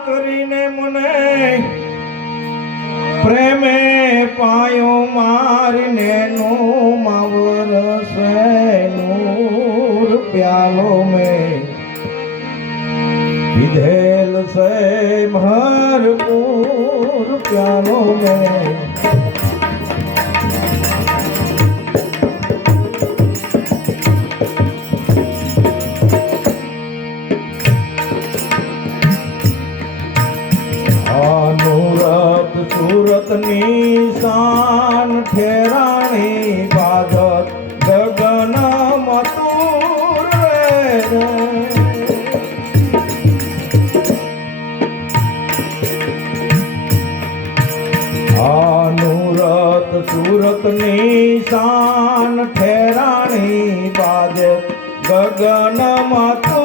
કરીને મને પ્રેમે પાયો મારીને નો માવર સે નૂર પ્યાલો મેં વિધેલ સે ભરપૂર પ્યાલો મેં સુરતની શાન ઠેરાણી બાદત ગગન મતુર અનુરત સુરતની શાન ઠેરાણી બાદત ગગન મતુર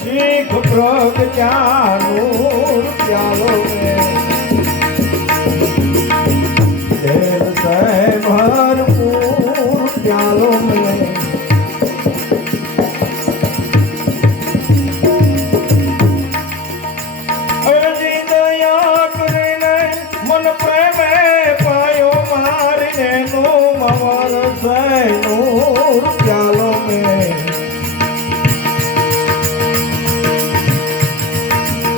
શીખ પ્રગ ચાલુર પ્યાલો દેવ સે ભરપૂર પ્યાલો મેં દયા કરીને મન પ્રેમે પાયો મારીને નો મવર સે નૂર પ્યાલો મેં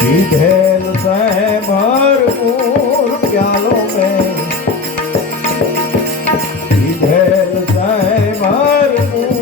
વિધેલ સે ભરપૂર પ્યાલો મેં વિધેલ સે ભરપૂર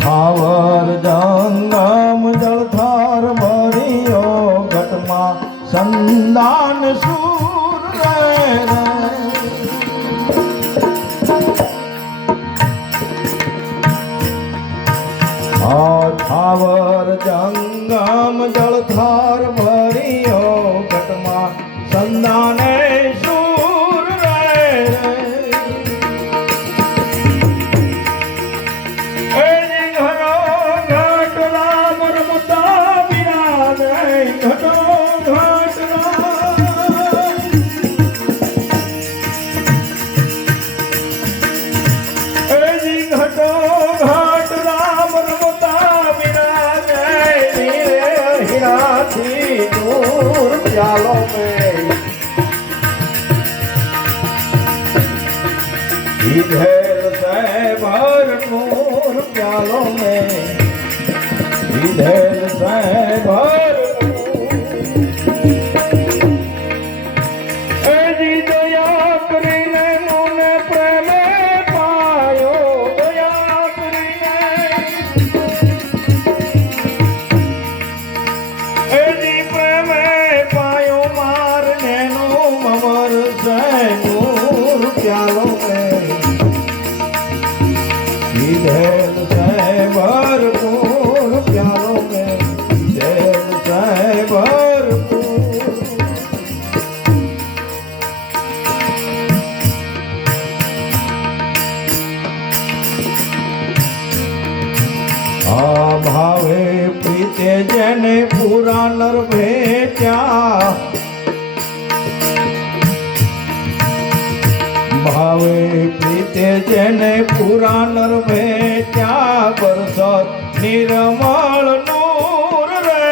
થાવર જંગમ જળથાર ભર્યો ઘટમાં સંદાન સૂર થાવર જંગમ જળથાર ભર્યો ઘટમાં સંદાને સૂર प्यालो में विधेल से भरपूर प्यालो में विधेल से दया કરીને મને પ્રેમે પાયો દયા કરીને પ્રેમે પાયો મારને નો મવર સે નૂર પ્યાલો મેં વિધેલ સે ભરપૂર પ્યાલો મેં વિધેલ સે ભરપૂર આ ભાવે પ્રીતે જેને પૂરા નર ભેટ્યા ભાવે પ્રીતે જેને પૂરા નર ભેટ્યા બરસત નિર્મળ નૂર રે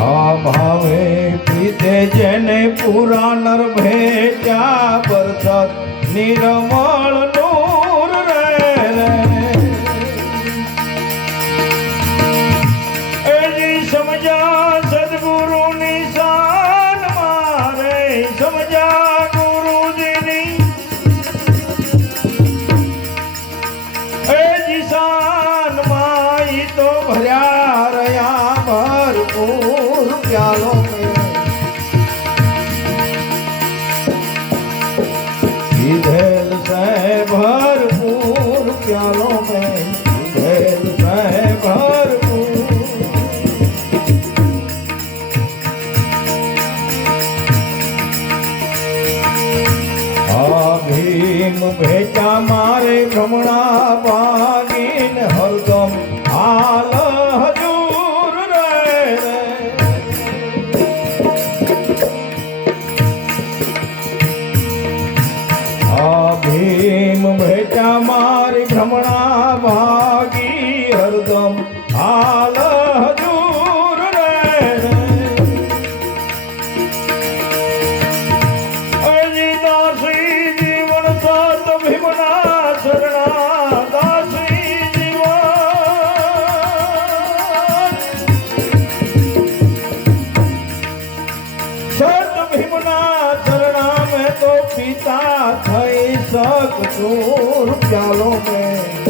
આ ભાવે પ્રીતે જેને પૂરા નર ભેટ્યા બરસત નિર્મળ નૂર રે સમજા સદગુરુ ની શાન में पीधेल से भरपूर प्यालों में पीधेल से भरपूर ભીમ ભેટા મારે ભ્રમણા ભાગીન હરદમ હાલ હજૂર રે ભીમ ભેટા મારી ભ્રમણા ભાગી હરદમ હાલ હજૂર રે અજી દાસી જીવન સાત ભીમના શરણા દાસી જીવન સત ભીમના શરણા મેં તો પિતા થઈ શકતું પ્યાલો મેં